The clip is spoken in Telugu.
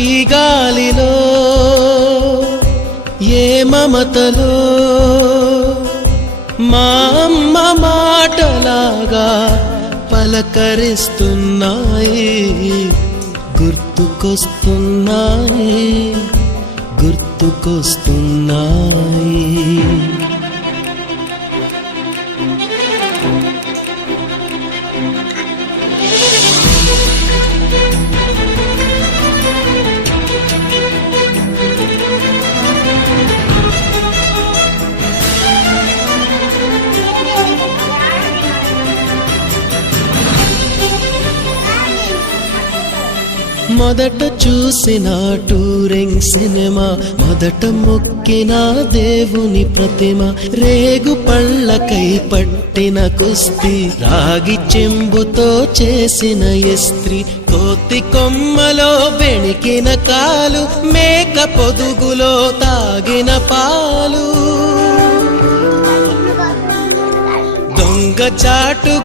ఈ గాలిలో ఏ మమతలో మా అమ్మ మాటలాగా పలకరిస్తున్నాయి, గుర్తుకొస్తున్నాయి, గుర్తుకొస్తున్నాయి. మొదట చూసిన టూరింగ్ సినిమా, మొదట మొక్కిన దేవుని ప్రతిమ, రేగు పళ్ళకై పట్టిన కుస్తీ, రాగి చెంబుతో చేసిన ఇస్త్రీ, కోతి కొమ్మలో బెణికిన కాలు, మేక పొదుగులో తాగిన పాలు, దొంగ చాటు